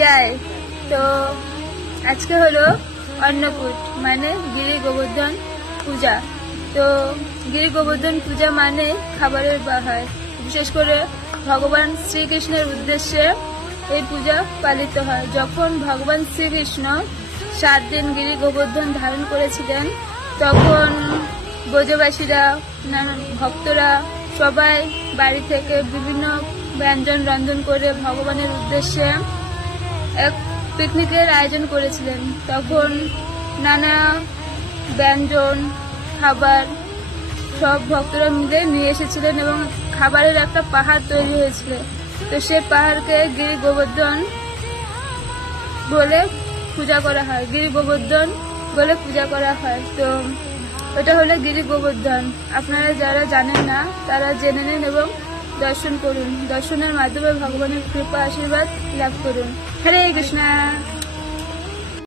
যায়। তো আজকে হলো অন্নকূট মানে গিরি গোবর্ধন পূজা। তো গিরি গোবর্ধন পূজা মানে খাবারের বাহার। বিশেষ করে ভগবান শ্রীকৃষ্ণের উদ্দেশ্যে এই পূজা পালিত হয়। যখন ভগবান শ্রীকৃষ্ণ 7 দিন গিরি গোবর্ধন ধারণ করেছিলেন, তখন ব্রজবাসীরা, ভক্তরা সবাই বাড়ি থেকে বিভিন্ন ব্যঞ্জন রন্ধন করে ভগবানের উদ্দেশ্যে এক পিকনিকের আয়োজন করেছিলেন। তখন নানা ব্যঞ্জন, খাবার সব ভক্তরা মিলে নিয়ে এসেছিলেন এবং খাবারের একটা পাহাড় তৈরি হয়েছিল। তো সেই পাহাড়কে গিরি গোবর্ধন বলে পূজা করা হয়, গিরি গোবর্ধন বলে পূজা করা হয়। তো এটা হলো গিরি গোবর্ধন। আপনারা যারা জানেন না তারা জেনে নিন এবং দর্শন করুন। দর্শনের মাধ্যমে ভগবানের কৃপা আশীর্বাদ লাভ করুন। হরে কৃষ্ণ।